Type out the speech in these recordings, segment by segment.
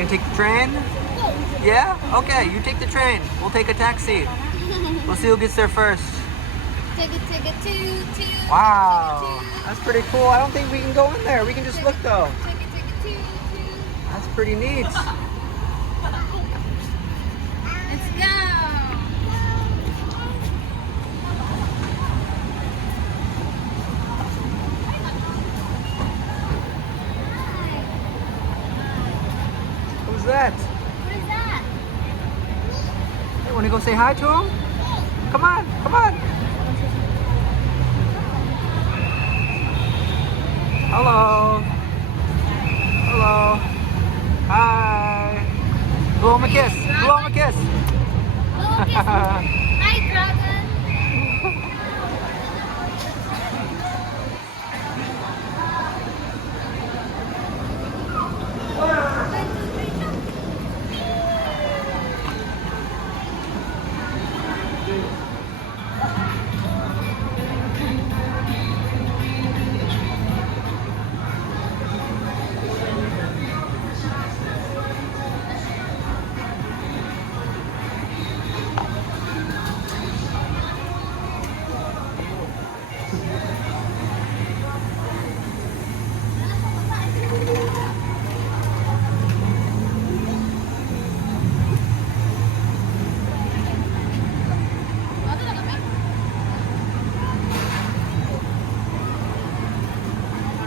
gonna take the train? Yeah? Okay, you take the train. We'll take a taxi. We'll see who gets there first. Wow, that's pretty cool. I don't think we can go in there. We can just look though. That's pretty neat. Let's go. Who's that? What is that? Hey, wanna go say hi to him? Come on, come on. Hello. Hello. Hi. Blow him a kiss. Blow him a kiss. Hi, dragon.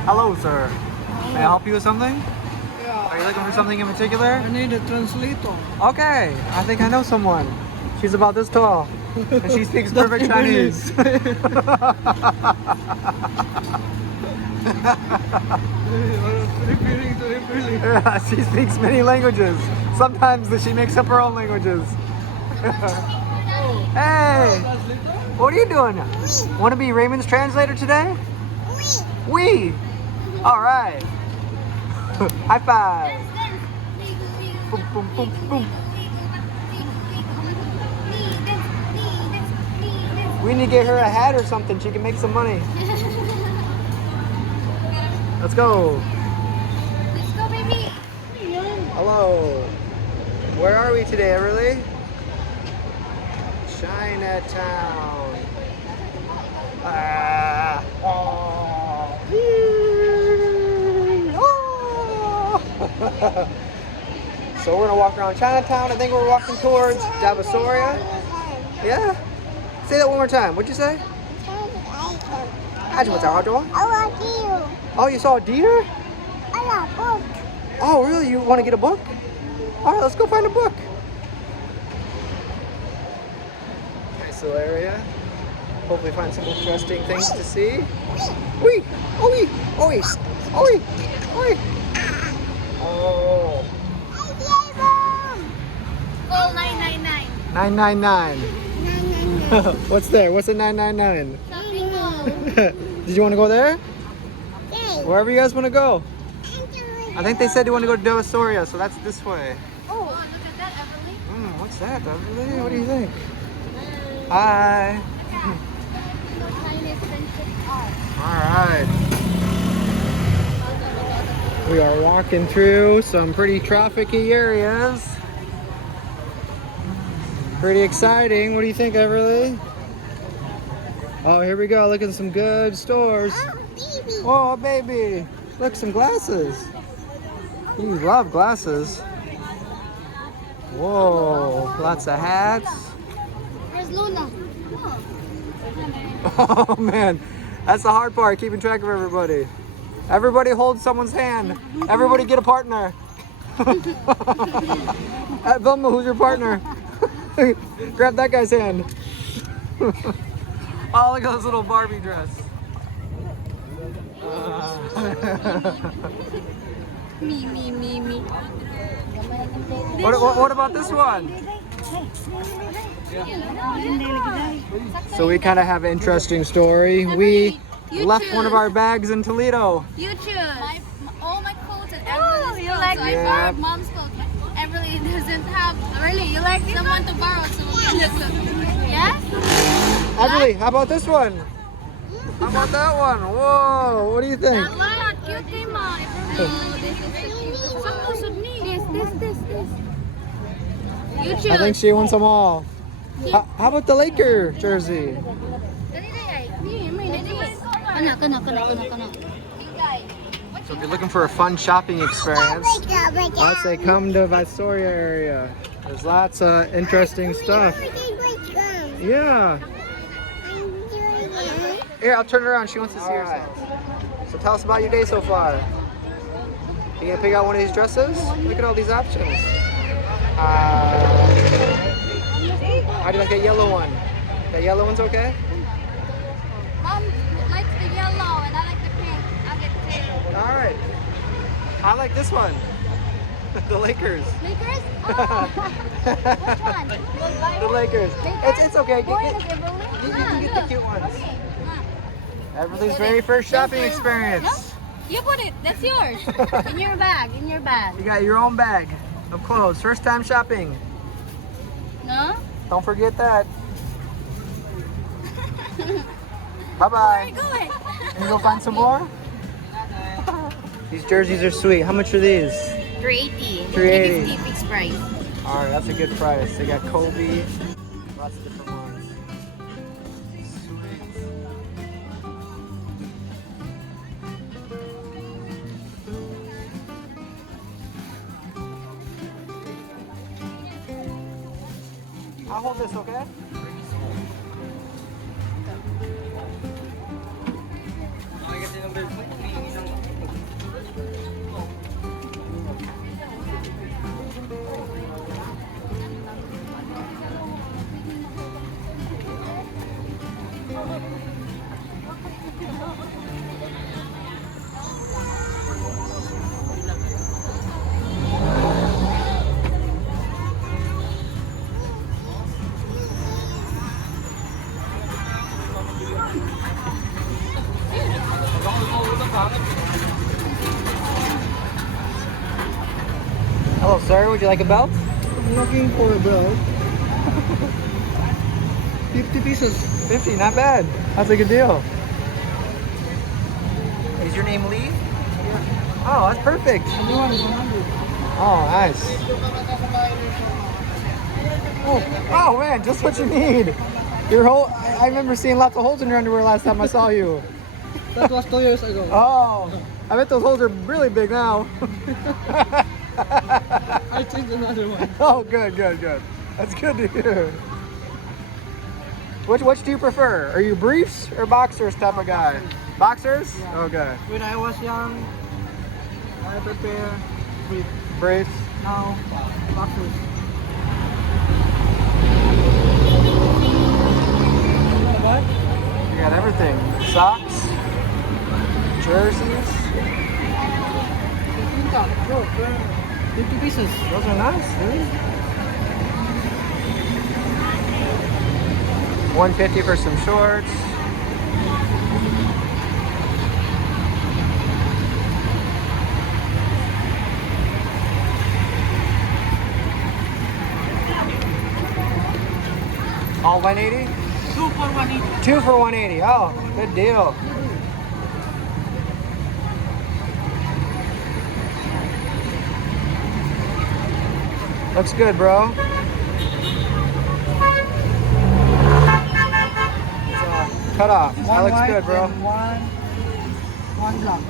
Hello, sir. May I help you with something? Yeah, Are you looking for something in particular? I need a translator. Okay, I think I know someone. She's about this tall, and she speaks perfect Chinese. Yeah, she speaks many languages. Sometimes she makes up her own languages. Hey, what are you doing? Want to be Raymond's translator today? We. All right. High five. Boom, boom, boom, boom. We need to get her a hat or something. She can make some money. Let's go. Let's go, baby. Hello. Where are we today, Everly? Chinatown. Ah. Oh. Yee. Oh. So we're gonna walk around Chinatown. I think we're walking towards Divisoria. Yeah? Say that one more time. What'd you say? I want you. Oh, you saw a deer? I want book. Oh, really? You want to get a book? All right, let's go find a book. Nice little area. Hopefully find some interesting things to see. Wee! Oh, wee! Oh, wee! Oh, wee! Oh, wee! Oh. Call 999. 999. What's there? What's a 999? Shopping mall. Did you want to go there? Wherever you guys want to go. I think they said they want to go to Divisoria, so that's this way. Oh, look at that, Everly. What's that, Everly? What do you think? Hi. The finest friendship art. All right. We are walking through some pretty trafficy areas. Pretty exciting. What do you think, Everly? Oh, here we go. Look at some good stores. Oh, baby. Look, some glasses. You love glasses. Whoa, lots of hats. Where's Luna? Oh, man. That's the hard part, keeping track of everybody. Everybody hold someone's hand. Everybody get a partner. Vilma, who's your partner? Grab that guy's hand. Oh, look at this little Barbie dress. Me. What about this one? So we kind of have an interesting story. We left one of our bags in Toledo. You choose. All my clothes and Everly's you like so I borrowed mom's clothes. Everly doesn't have. Really, you like someone to borrow? So yes. Everly, how about this one? How about that one? Whoa, what do you think? That one? cute kay ma. This You choose. I think she wants them all. How about the Laker jersey? So if you're looking for a fun shopping experience, I'd say come to Visoria area. There's lots of interesting stuff. Yeah. Here, I'll turn it around. She wants to see herself. So tell us about your day so far. You gonna pick out one of these dresses? Look at all these options. How do you like that yellow one? That yellow one's okay? Mom likes the yellow and I like the pink. I'll get two. All right. I like this one. The Lakers. Lakers? Oh. Which one? The Lakers. It's okay. You Boy, can get the cute ones. Okay. Everything's ready for a shopping experience. No? You put it. That's yours. In your bag. In your bag. You got your own bag of clothes. First time shopping. No? Don't forget that. Bye-bye. Go ahead. Can you go find some more? These jerseys are sweet. How much are these? $3.80. $3.80. Fixed price. All right, that's a good price. They got Kobe. Lots of different ones. Sweet. I'll hold this, okay? Hello, sir. Would you like a belt? I'm looking for a belt. 50 pieces. 50, not bad. That's a good deal. Is your name Lee? Oh, that's perfect. The one is 100. Oh, nice. Oh man, just what you need. Your whole. I remember seeing lots of holes in your underwear last time I saw you. That was 2 years ago. Oh, I bet those holes are really big now. I changed another one. Oh, good. That's good to hear. Which do you prefer? Are you briefs or boxers type of guy? Boxers? Yeah. Okay. When I was young, I prepare with Briefs. now boxers. You got everything. Socks, jerseys. 50 pieces. Those are nice, dude. $150 for some shorts. All 180? 2 for 180. 2 for 180. Oh, good deal. Looks good, bro. Cut off. That One looks white good, bro. and one black.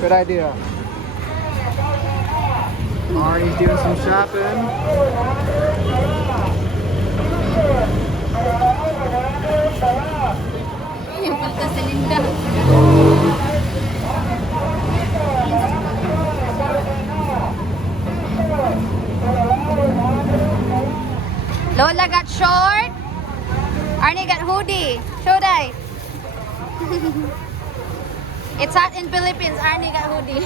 Good idea. Marty's doing some shopping. Yung palta sa Linda. Lola got short. Arnie got hoodie. Shoday. It's hot in Philippines. Arnie got hoodie.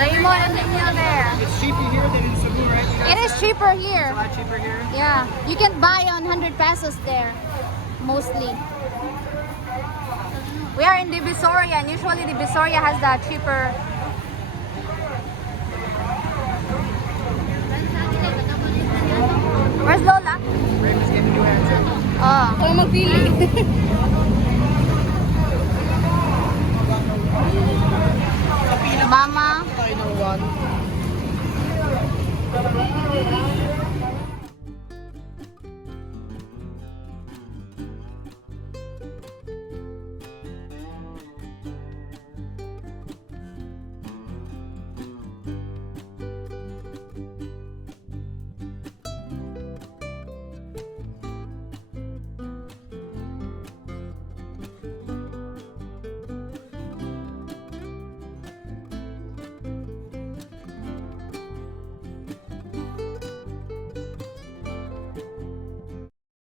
Raymond and Daniel there. It's cheaper here than in Cebu, right? It is cheaper here. A lot cheaper here. Yeah, you can buy on 100 pesos there, mostly. We are in Divisoria, and usually Divisoria has the cheaper. Where's Lola? Raymond's getting new haircut. Oh.